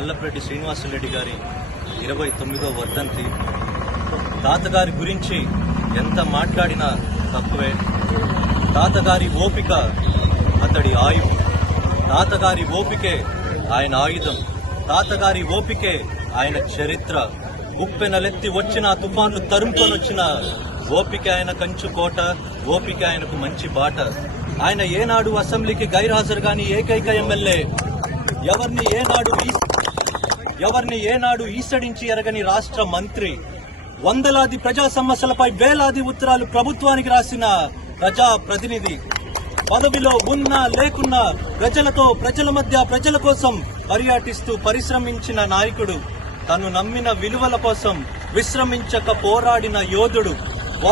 నల్లపరెడ్డి శ్రీనివాసరెడ్డి గారి ఇరవై తొమ్మిదో వర్ధంతి. తాతగారి గురించి ఎంత మాట్లాడినా తక్కువే. తాతగారి ఓపిక అతడి ఆయువు తాతగారి ఓపికే ఆయన ఆయుధం. తాతగారి ఓపికే ఆయన చరిత్ర. ఉప్పెనలెత్తి వచ్చిన తుఫాన్లు తరుముకొని వచ్చిన ఓపిక ఆయన కంచు కోట ఓపిక ఆయనకు మంచి బాట. ఆయన ఏనాడు అసెంబ్లీకి గైర్హాజరు కాని ఏకైక ఎమ్మెల్యే. ఎవరిని ఏనాడు ఈ- ఎవరిని ఏనాడు ఈసడించి ఎరగని రాష్ట్ర మంత్రి. వందలాది ప్రజా సమస్యలపై వేలాది ఉత్తరాలు ప్రభుత్వానికి రాసిన ప్రజా ప్రతినిధి. పదవిలో ఉన్నా లేకున్నా ప్రజలతో ప్రజల మధ్య ప్రజల కోసం పర్యటిస్తూ పరిశ్రమించిన నాయకుడు తను నమ్మిన విలువల కోసం విశ్రమించక పోరాడిన యోధుడు.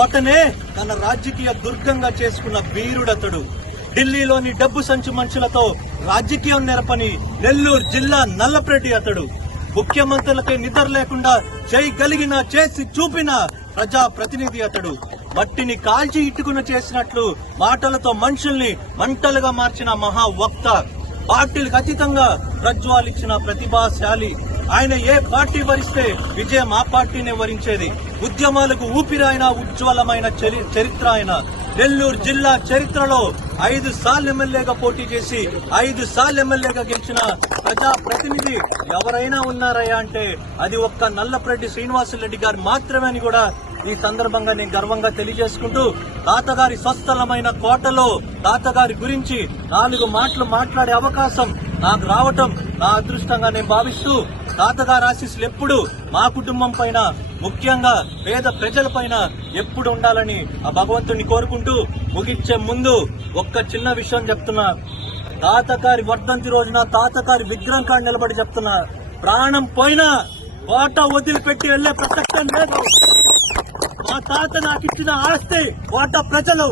ఓటనే తన రాజకీయ దుర్గంగా చేసుకున్న వీరుడతడు. ఢిల్లీలోని డబ్బు సంచు మనుషులతో రాజకీయం నెరపని నెల్లూరు జిల్లా నల్లప్రెడ్డి అతడు. ముఖ్యమంత్రులకే నిద్ర లేకుండా చేయగలిగిన చేసి చూపిన ప్రజా ప్రతినిధి అతడు. మట్టిని కాల్చి ఇట్టుకుని చేసినట్లు మాటలతో మనుషుల్ని మంటలుగా మార్చిన మహా వక్త పార్టీలకు అతీతంగా ప్రజ్వాలిచ్చిన ప్రతిభాశాలి ఆయన ఏ పార్టీ వరిస్తే విజయం ఆ పార్టీనే వరించేది. ఉద్యమాలకు ఊపిరైన ఉజ్వలమైన చరిత్ర ఆయన నెల్లూరు జిల్లా చరిత్రలో ఐదు సార్లు ఎమ్మెల్యేగా పోటీ చేసి ఐదు సార్లు ఎమ్మెల్యేగా గెలిచిన ప్రజా ప్రతినిధి ఎవరైనా ఉన్నారయ్యా అంటే అది ఒక్క నల్లపరెడ్డి శ్రీనివాసరెడ్డి గారు మాత్రమే అని కూడా ఈ సందర్భంగా నేను గర్వంగా తెలియజేసుకుంటూ తాతగారి స్వస్థలమైన కోటలో తాతగారి గురించి నాలుగు మాటలు మాట్లాడే అవకాశం నాకు రావటం నా అదృష్టంగా నేను భావిస్తూ తాతగారు ఆశీస్సులు ఎప్పుడు మా కుటుంబం పైన ముఖ్యంగా పేద ప్రజల పైన ఎప్పుడు ఉండాలని ఆ భగవంతుని కోరుకుంటూ ముగించే ముందు ఒక్క చిన్న విషయం చెప్తున్నా. తాతగారి వర్ధంతి రోజున తాతగారి విగ్రహం కాడ నిలబడి చెప్తున్నా. ప్రాణం పోయినా కోట వదిలిపెట్టి వెళ్ళే ప్రసక్తం లేదు. మా తాత నాకు ఇచ్చిన ఆస్తి కోట ప్రజలు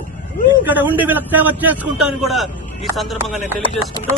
ఇక్కడ ఉండి వీళ్ళకి సేవ చేసుకుంటానని కూడా ఈ సందర్భంగా నేను తెలియజేసుకుంటూ